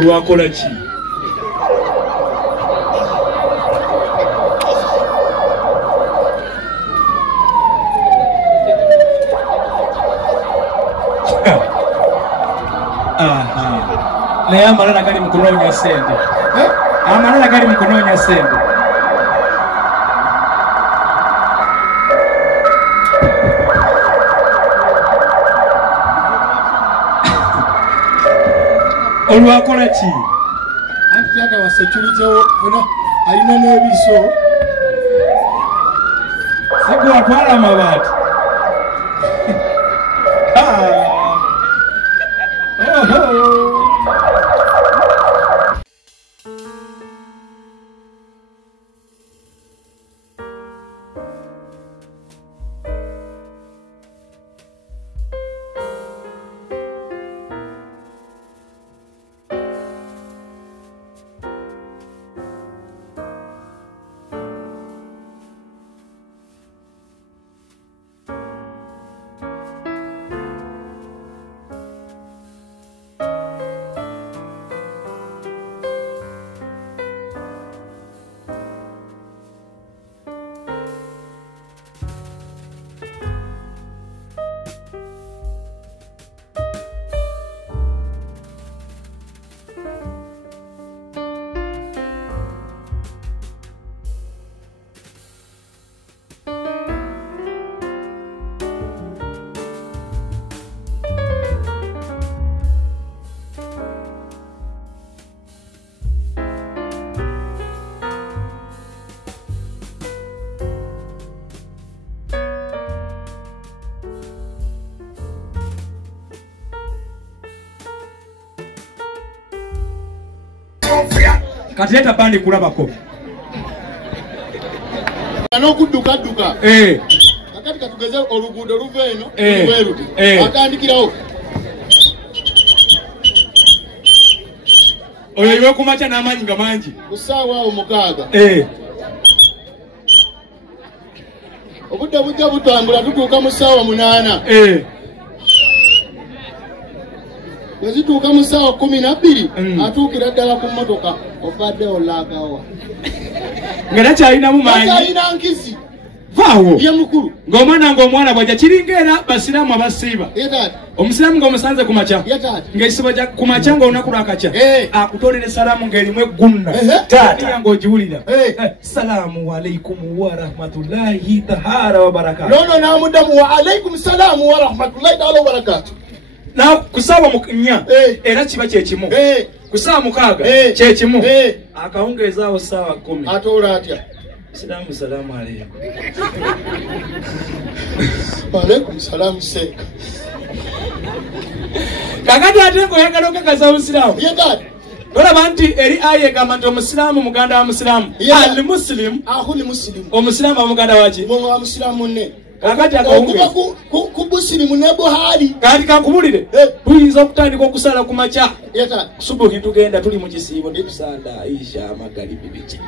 olwakola ki naye amalala gali mu kunoonya ssente amalala gali mu kunoonya ssente olwakola ki anti taata wa security ona alina n'ebiso sigwatwala amabaati kati leta bandi kulabako n'okudduka kakati katugeze oluguudo luva eno lweruti atandikirawo oyo iwe kumaca n'amaanyi nga mangi ku ssaawa awo 6 obudde bujja butambula tutuuka mu ssaawa 8 wezituuka mu ssaawa 12 atuukira ddala ku mmotoka ofadde olaagawa nga nakyalinamu maanyi nakyalina nkizi vaawo ye mukulu ng'omwana ng'omuwala bwajja kiringa era basiraamu abasiiba omusiraamu ng'omusanze ku makya ng'ekisibo ku makya ng'olunaku lwakakya akutolera essalaamu ng'erimu eggunna taata ng'ogiwulira salaamu alaikum wa rahmatullahi taala wa barakatu nono n'amuddamu wa alaikum salaamu wa rahmatullahi taala wa barakatu na kusaawa 4 era kiba kyekimu kusaawa 6 kyekimu akawungeezaawo ssaawa 10 atoola atya Salamu salamu alaikum. Alaikum salamu seka. Kakati ate ngoyagala okakasa omusiraamu. Ye dad. Olaba nti eri aye gamba nti omusiraamu muganda wa musiraamu. Ali muslim. Ahuli muslim. Omusiraamu muganda waki? Mungu wa musiraamu ne. Kakati akawungeeza. Ku muslimu ne Buhari. Kati kakubulire. Tuyinza okutandika okusala ku makya. Ye dad. Subuhi tugenda tuli mu kisiibo ne tusanda Aisha magharibi biki.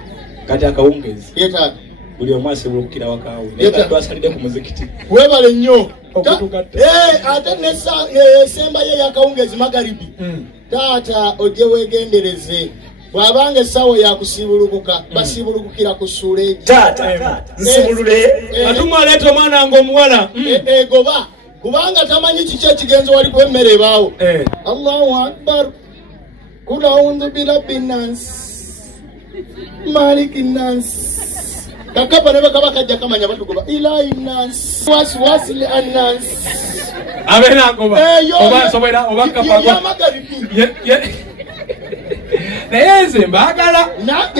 Kati akawungeeza. Ye dad. Buli omwasi bulukira wakawe. Neka twasalide ku muzikiti. Webale nnyo. Ate nessa semba ye yakawungezi magharibi. Taata ojje wegendereze. Bwabanga essaawa yakusibulukuka basibulukukira ku ssuula taata nsibulule atumwaleeta omwana ng'omuwala goba kubanga tamanyi kiki ekigenzo wali kwemmere ebaawo Allahu akbar kul audhu birabbi nnas maliki nnas kakapa ne bakaba kajja kamanya batugoba ilahi nnas waswasili annas abena ngoba oba sobera oba kapagwa naye nze mbagala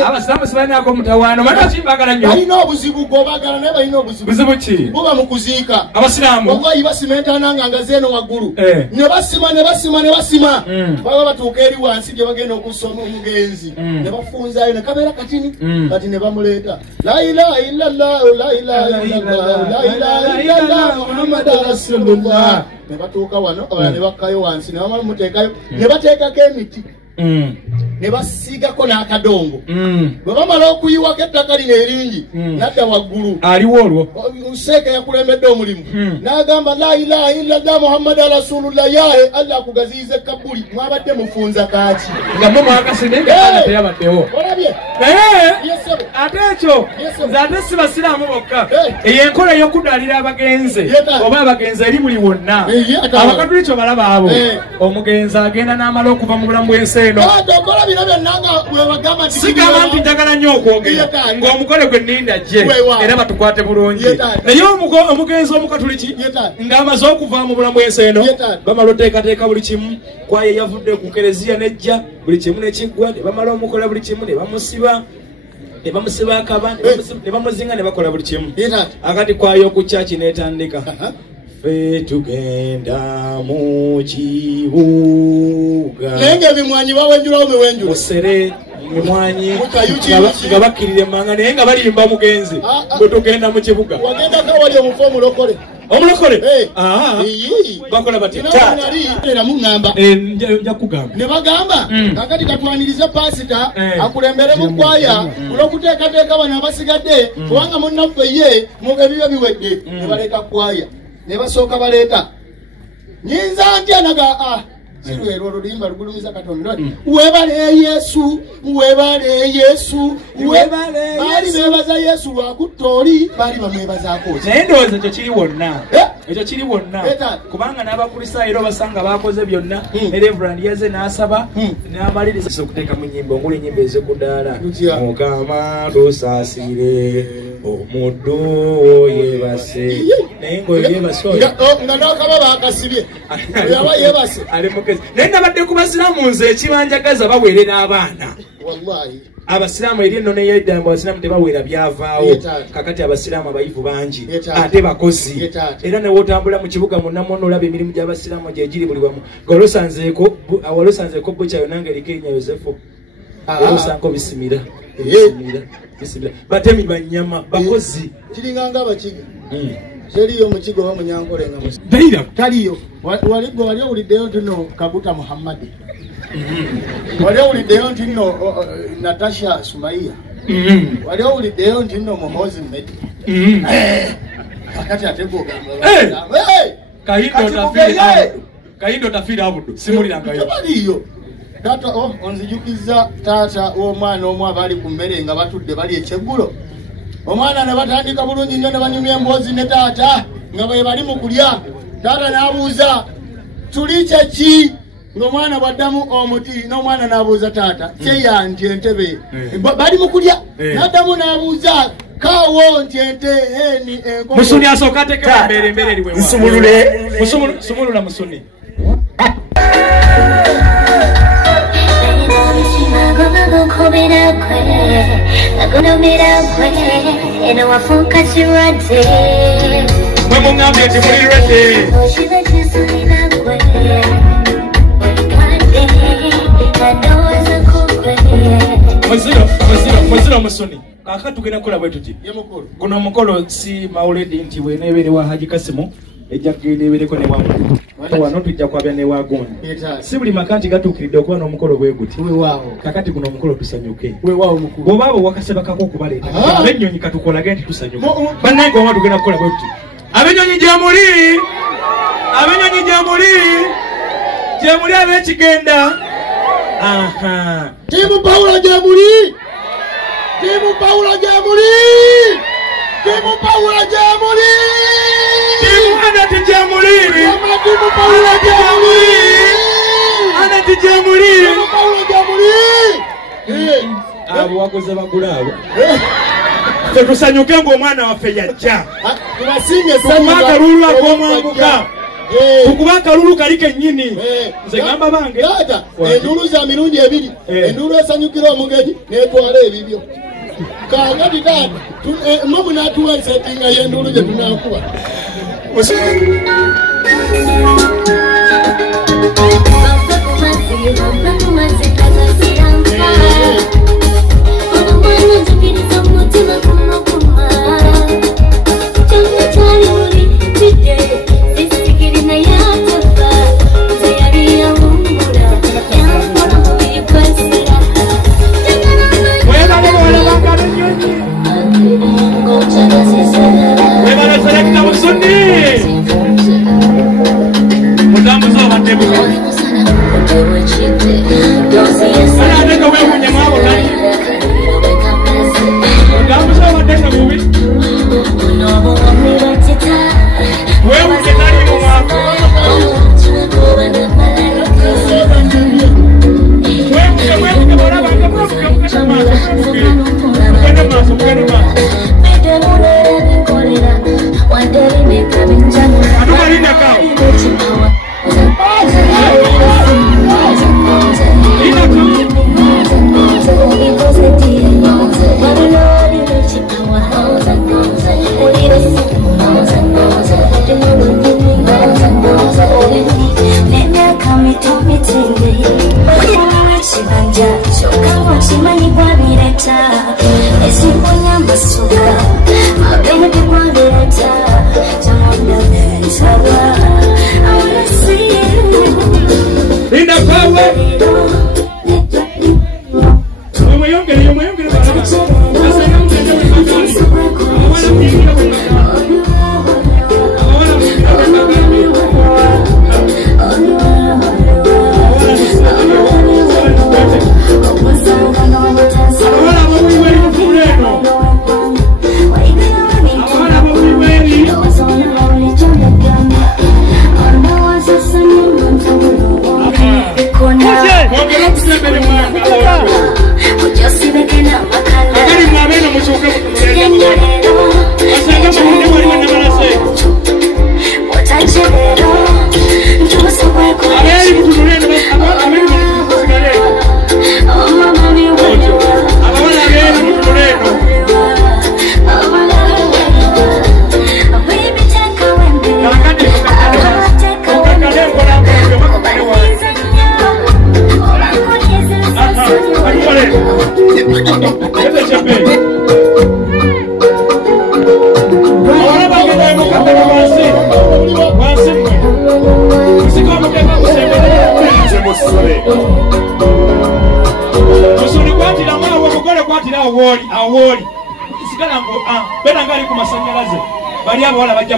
abasiramu sibalinaako mutawaano bana kimbagala nnyo balina obuzibu gwobagala naye balina obuzibu ki buba mu kuziika abasiraamu obayi basimentananga nga zeeno waggulu ne basima baba batuuka eri wansi gye bagenda okusoma omugenzi ne bafunzaayo ne kabeera katini kati ne bamuleeta la ilaha illallah la ilaha illallah la ilaha illallah muhammadan rasulullah ne batuuka wano ne bakkayo wansi ne bamala muteekayo ne bateekako emiti ne basiigako n'akadongo bwe bamala okuyiwako ettaka lino eringi nadda waggulu aliwo olwo Seeka yakulembedde omulimu n'agamba la ilaha illallah muhammadu rasulullah yahe Allah akugaziyiza ekkabuli mwabadde mufunza kaaki nga mwe mwakasidenga teyabaddewo olabye ate ekyo nze ate si basiraamu bokka eyenkola ey'okudaalira abagenze oba abagenzi eri buli wonna abakatuliki balaba abo omugenzi agenda n'amala okuva mu bulamu bw'ensi eno sigamba nti njagala nnyo okwogera ng'omukole gwe nninda gye era batukwate bulungi naye omugenzi omukatuliki ng'amaze okuva mu bulamu bw'ensi eno bamala oteekateeka buli kimu kwaye yavudde ku kereziya nejja buli kimu nekiggwa ne bamala omukola buli kimu ne bamusiba akaba ne bamuzinga ne bakola buli kimu akati kwayo ku kyaki netandika fe tugenda mu kibuga naye ng'ebimwanyi bawenjulawo miwenjula musere emimwanyi nga bakkirira emmanga naye nga balimba mugenzi bwe tugenda mu kibuga wagendako wali omufu omulokole bakola batya nja kugamba ne bagamba kakati katwanirize pasita akulembere mu kwaya olw'okuteekateeka bano abasigadde kubanga munnaffe ye ebibyo biwedde ne baleeta kwaya ne basooka baleeta nyinza ntya naga Silwero oluyimba lugulumiza Katonda webale Yesu bali bebaza Yesu lwakutoli bali bamwebazaako naye ndowooza ekyo kiri wonna ekyo kiri wonna kubanga n'abakulisaayo basanga bakoze byonna ne Reverend yaze n'asaba n'amaliriza okuteeka mu nnyimba ongula ennyimba ez'ekudaala Mukama tusaasire omuddu yebase naye ng'oyo yebase oyo nga n'okaba baakasibye yaba yebase naye nabadde ku basiraamu nze ekibanjagaza baweerera abaana abasiraamu eri ennono eyeddamba abasiraamu tebaweera byavaawo kakati abasiraamu abayivu bangi ate bakozi era newootambula mu kibuga munnamuno olaba emirimu gy'abasiraamu gyegiri buli wamu walosanzeeko bukyayo nange eriko erinnya Yosefu osanko bisimira batemi banyama bakozi kiringanga abakiga seriyo mukigo wa munyankole nga taliyo wali owuliddeyo nti nno Kaguta Muhammadi wali owuliddeyo nti nno Natasha Sumaiya wali owuliddeyo nti nno Muhozi Medi akati ate gogamba Kayindo tafiira abudu simulirangayo taliyo taata onzijukiza taata w'omwana omu abali ku mmere nga batudde bali ekyeggulo omwana ne batandika bulungi nnyo ne banyumya emboozi ne taata nga bwe bali mu kulya taata n'abuuza tuli kyeki ng'omwana bw'addamu omuti n'omwana n'abuuza taata kyeya nti entebe bali mu kulya n'addamu n'abuuza kaawo nti ente eni enkomo Musuni asooka ateekera embeera eriwe sumulula Musuni mwe mungambye nti muli ready muziro Musuni kakati tugenda kukola bwe tuti guno omukolo si mauledi nti bweneebere wa Haji Kasimu ejja kugenda ebeereko ne wamu wano tujja kwabya ne wagundi si buli maka nti gatuukiridde okuba n'omukolo bwe guti kakati guno omukolo tusanyuke bw'oba abo wakasebakako okubaleeta abennyonyi katukolage nti tusanyuke bannaye ng'oma tugenda kukola bwe tuti abennyonyi gyemuli ab'ekigenda tiimu Pawulo gyemuli abo wakoze bagula abo tetusanyuke ng'omwana waffe yajja tukuba akalulu ak'omwambuka tukuba akalulu kali kennyini nze gamba bange enduulu za mirundi ebiri enduulu esanyukira omugenyi n'etwala ebibyo kakati taata mwe munaatuwa ensetinga y'enduulu gye tunaakuba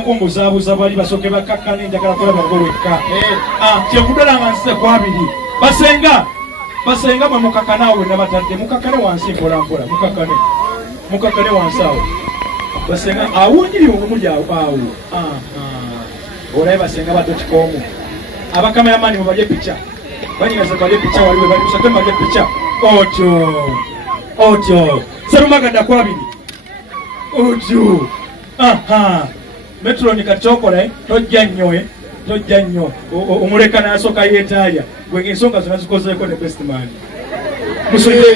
Kumbuzabuza bali basoke bakakane njagala kola bagoleka kyekudolanga nsize kwabiri basenga mwe mukakanawe nabatadde mukakane wansi mpolampola mukakane wansi awo basenga awunyiri omuli awo olaye basenga badotikomu abakameramani mubalye picha banyigaza balye picha waliwe bali kusate balye picha otyo serumagadda kwabiri otyo Metro ni kachokola tojja nnyo omuleka n'asooka yeetaalya gwe ensonga zonna zikozeeko ne best man musomye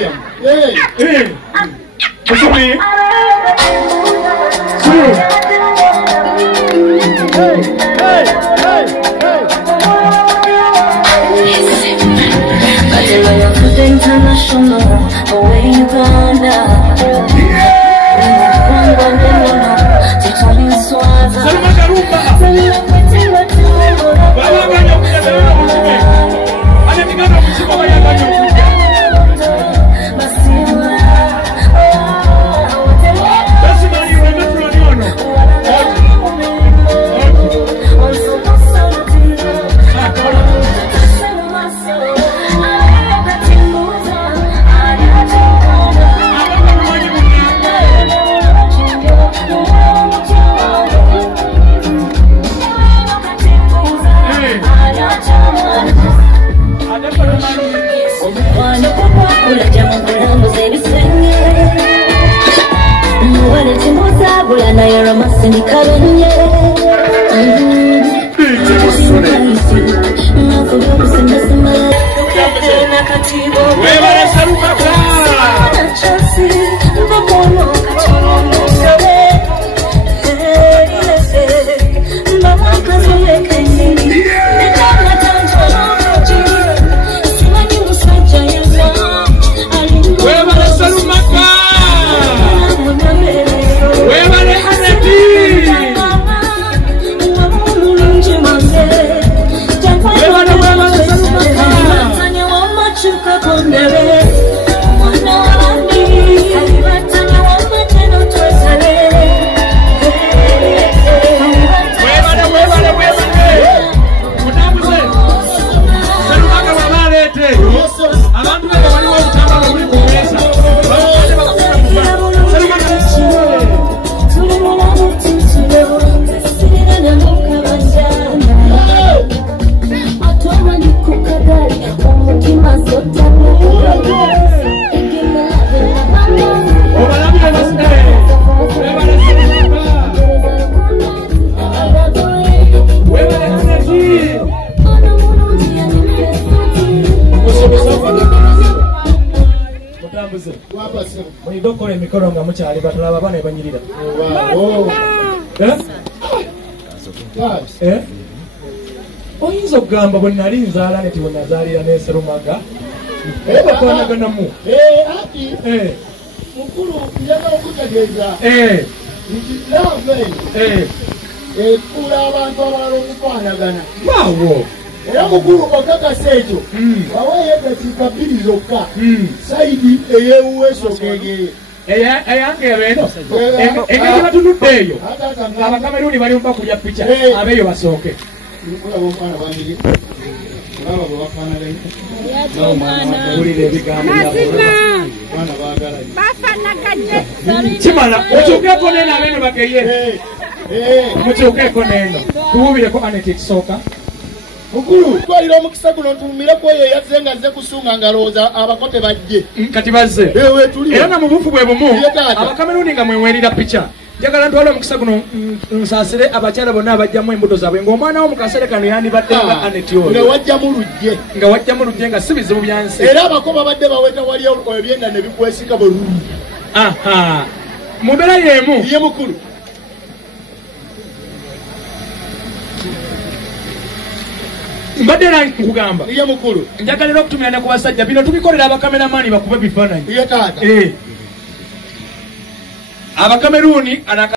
okukola emikolo nga mukyali batulaba abaana ebanyirira. Oyinza okugamba bwe nali nzaala neti bwe nazaalira n'eserumaga bakwanaganamu ati mukulu njagala okutegeeza nti lava ekula abantu abalala okufaanagana waawo era mukulu okakasa ekyo waweeyo edakiika 2 zokka sayidi ey'ewuweesokegeye eyange eno engeri batunudde eyo abakameruni bali mpa kulya pica abeeyo basooke kimala mukyukeko neno abeeno bageye mukyukeko neno tuwubireko aneti ekisooka mukulu twalira omukisa guno ntumireko oyo yazze nga nze kusunga ngalowooza abakote bajje kati bazze era nga mu bufu bwe bumu abakameruni nga mwewerira pica njagala ntwala omukisa guno nsaasire abakyala bonna abajjamu embuto zaabwe ng'omwana wo mu kaseera kano yandibadde nga aneti oyo nga wajjamu lujje nga si bizibu byansi era abako babadde baweta wali ebyenda ne bikwesika bulungi mu mbeera y'emu ye mukulu mbadde era nkugamba ye mukulu njagalira okutumira ne ku basajja bino tubikolera abakameramaani bakube bifaananyi ye taata abakameruni